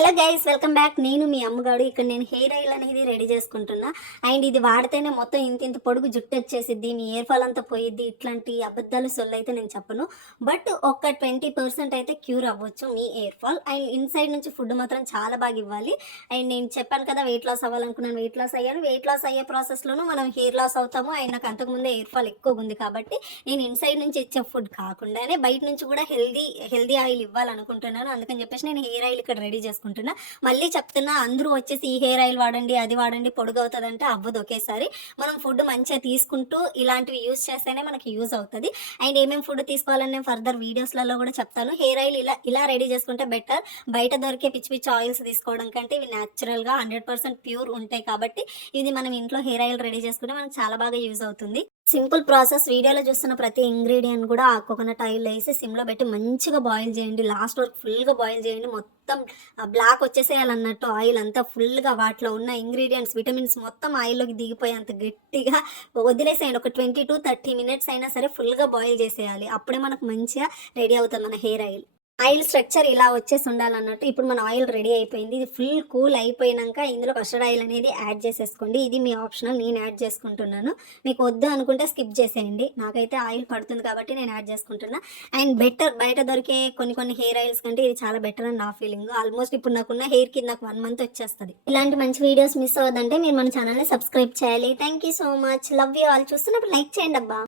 Hello guys, welcome back. నేను మీ అమ్మగాడు. ఇక్కడ నేను హెయిర్ ఆయిల్ అనేది రెడీ చేసుకుంటున్నా. అండ్ ఇది వాడితేనే మొత్తం ఇంత ఇంత పొడుగు జుట్టు వచ్చేసిద్ది, మీ హెయిర్ ఫాల్ అంతా పోయిద్ది, ఇట్లాంటి అబద్ధాలు సొల్లు అయితే నేను చెప్పను. బట్ ఒక 20% అయితే క్యూర్ అవ్వచ్చు మీ హెయిర్ ఫాల్. అండ్ ఇన్సైడ్ నుంచి ఫుడ్ మాత్రం చాలా బాగా ఇవ్వాలి. అండ్ నేను చెప్పాను కదా, వెయిట్ లాస్ అవ్వాలనుకున్నాను, వెయిట్ లాస్ అయ్యాను. వెయిట్ లాస్ అయ్యే ప్రాసెస్లోనూ మనం హెయిర్ లాస్ అవుతాము. అండ్ నాకు అంతకుముందే హెయిర్ ఫాల్ ఎక్కువగా ఉంది కాబట్టి నేను ఇన్సైడ్ నుంచి ఇచ్చే ఫుడ్ కాకుండానే బయట నుంచి కూడా హెల్దీ ఆయిల్ ఇవ్వాలనుకుంటున్నాను. అందుకని చెప్పేసి నేను హెయిర్ ఆయిల్ ఇక్కడ రెడీ చేసుకుంటున్నాను. మళ్ళీ చెప్తున్నా, అందరూ వచ్చేసి ఈ హెయిర్ ఆయిల్ వాడండి, అది వాడండి, పొడుగవుతుందంటే అవ్వదు. ఒకేసారి మనం ఫుడ్ మంచిగా తీసుకుంటూ ఇలాంటివి యూజ్ చేస్తేనే మనకి యూజ్ అవుతుంది. అండ్ ఏమేమి ఫుడ్ తీసుకోవాలని ఫర్దర్ వీడియోస్లలో కూడా చెప్తాను. హెయిర్ ఆయిల్ ఇలా రెడీ చేసుకుంటే బెటర్. బయట దొరికే పిచ్చి పిచ్చి ఆయిల్స్ తీసుకోవడం కంటే ఇవి న్యాచురల్గా 100% ప్యూర్ ఉంటాయి కాబట్టి ఇది మనం ఇంట్లో హెయిర్ ఆయిల్ రెడీ చేసుకుంటే మనకు చాలా బాగా యూజ్ అవుతుంది. Simple process. వీడియోలో చూస్తున్న ప్రతి ఇంగ్రీడియంట్ కూడా ఆ కోకోనట్ ఆయిల్ వేసి సిమ్లో పెట్టి మంచిగా బాయిల్ చేయండి. లాస్ట్ వరకు ఫుల్గా బాయిల్ చేయండి. మొత్తం బ్లాక్ వచ్చేసేయాలన్నట్టు ఆయిల్ అంతా ఫుల్గా, వాటిలో ఉన్న ఇంగ్రీడియంట్స్, విటమిన్స్ మొత్తం ఆయిల్లోకి దిగిపోయేంత గట్టిగా వదిలేసేయండి. ఒక 20 to 30 minutes అయినా సరే ఫుల్గా బాయిల్ చేసేయాలి. అప్పుడే మనకు మంచిగా రెడీ అవుతుంది మన హెయిర్ ఆయిల్. ఆయిల్ స్ట్రక్చర్ ఇలా వచ్చేసి ఉండాలన్నట్టు. ఇప్పుడు మన ఆయిల్ రెడీ అయిపోయింది. ఇది ఫుల్ కూల్ అయిపోయినాక ఇందులో కస్టర్డ్ ఆయిల్ అనేది యాడ్ చేసేసుకోండి. ఇది మీ ఆప్షనల్, నేను యాడ్ చేసుకుంటున్నాను. మీకు వద్దు అనుకుంటే స్కిప్ చేసేయండి. నాకైతే ఆయిల్ పడుతుంది కాబట్టి నేను యాడ్ చేసుకుంటున్నా. అండ్ బెటర్, బయట దొరికే కొన్ని హెయిర్ ఆయిల్స్ కంటే ఇది చాలా బెటర్ అని నా ఫీలింగ్. ఆల్మోస్ట్ ఇప్పుడు నాకున్న హెయిర్కి నాకు 1 month వచ్చేస్తుంది. ఇలాంటి మంచి వీడియోస్ మిస్ అవ్వదంటే మీరు మన ఛానల్ని సబ్స్క్రైబ్ చేయాలి. Thank you so much. Love you all. చూస్తున్నప్పుడు లైక్ చేయండి అబ్బా.